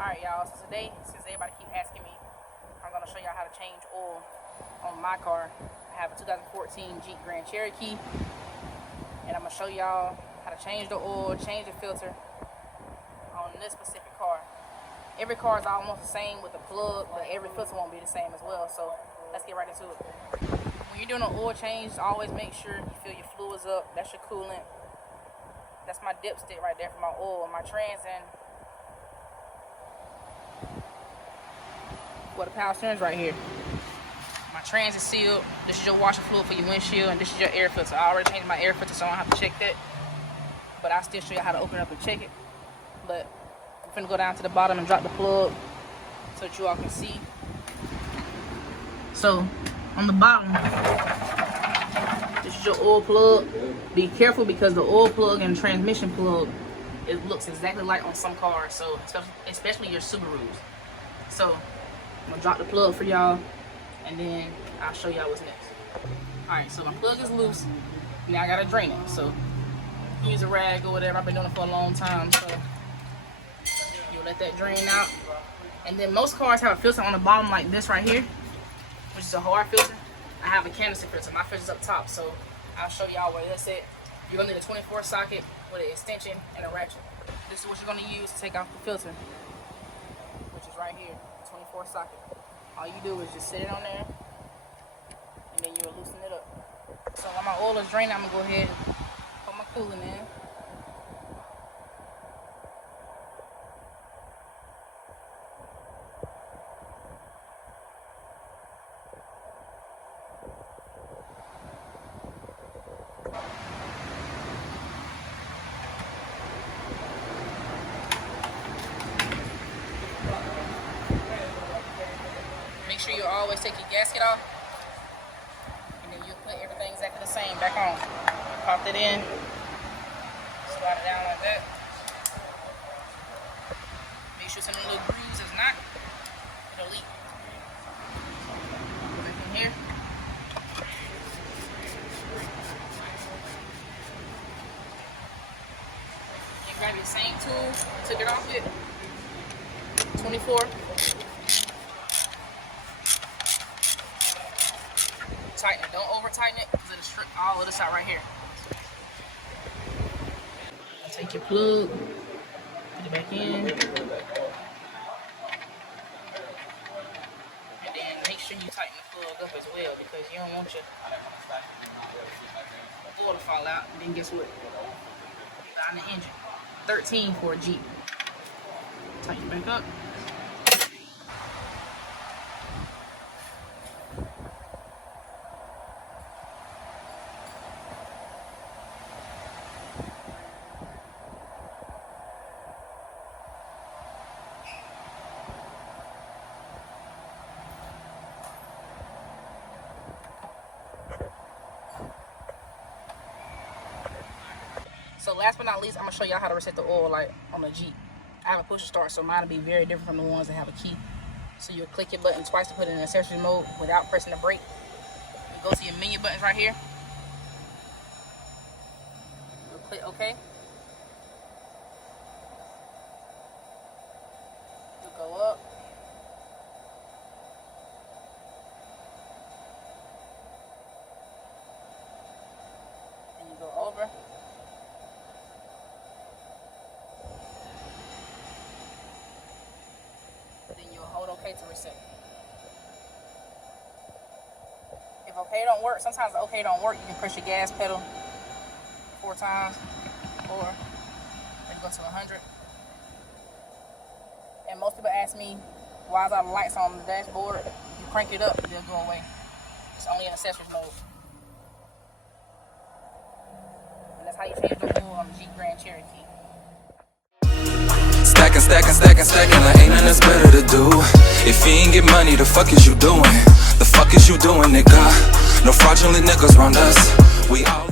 Alright y'all, so today, since everybody keep asking me, I'm going to show y'all how to change oil on my car. I have a 2014 Jeep Grand Cherokee, and I'm going to show y'all how to change the oil, change the filter on this specific car. Every car is almost the same with the plug, but every filter won't be the same as well, so let's get right into it. When you're doing an oil change, always make sure you fill your fluids up. That's your coolant. That's my dipstick right there for my oil. My trans and the power steering's right here. My trans is sealed. This is your washer fluid for your windshield, and this is your air filter. I already changed my air filter, so I don't have to check that. But I'll still show you how to open it up and check it. But I'm finna go down to the bottom and drop the plug so that you all can see. So on the bottom, this is your oil plug. Be careful because the oil plug and transmission plug, it looks exactly like on some cars. So especially your Subarus. So I'm gonna drop the plug for y'all, and then I'll show y'all what's next. Alright, so my plug is loose. Now I gotta drain it. So use a rag or whatever. I've been doing it for a long time. So you let that drain out. And then most cars have a filter on the bottom like this right here, which is a hard filter. I have a canister filter. My filter's up top, so I'll show y'all where that's at. You're gonna need a 24 socket with an extension and a ratchet. This is what you're gonna use to take off the filter, which is right here. 24 socket. All you do is just sit it on there, and then you'll loosen it up. So while my oil is draining, I'm gonna go ahead and put my coolant in. Make sure you always take your gasket off, and then you put everything exactly the same back on. Pop it in, slide it down like that. Make sure some of the little grooves is not, it'll leak. Put it in here. You grab your same tool, took it off it. 24. Tighten it. Don't over tighten it because it'll strip all of this out right here. Take your plug, put it back in, and then make sure you tighten the plug up as well because you don't want your oil to fall out. And then guess what? You got the engine. 13 for a Jeep. Tighten it back up. So last but not least, I'm gonna show y'all how to reset the oil light on the Jeep. I have a push to start, so mine will be very different from the ones that have a key. So you'll click your button twice to put it in accessory mode without pressing the brake. You go to your menu buttons right here. You'll click OK. You'll go up. And you go over. Then you'll hold OK to reset. If OK don't work, sometimes OK don't work, you can press your gas pedal 4 times, or then go to 100. And most people ask me, why is all the lights on the dashboard? You crank it up, they'll go away. It's only in accessories mode. And that's how you change the oil on the Jeep Grand Cherokee. Stacking, there ain't nothing better to do. If you ain't get money, the fuck is you doing? The fuck is you doing, nigga? No fraudulent niggas round us. We all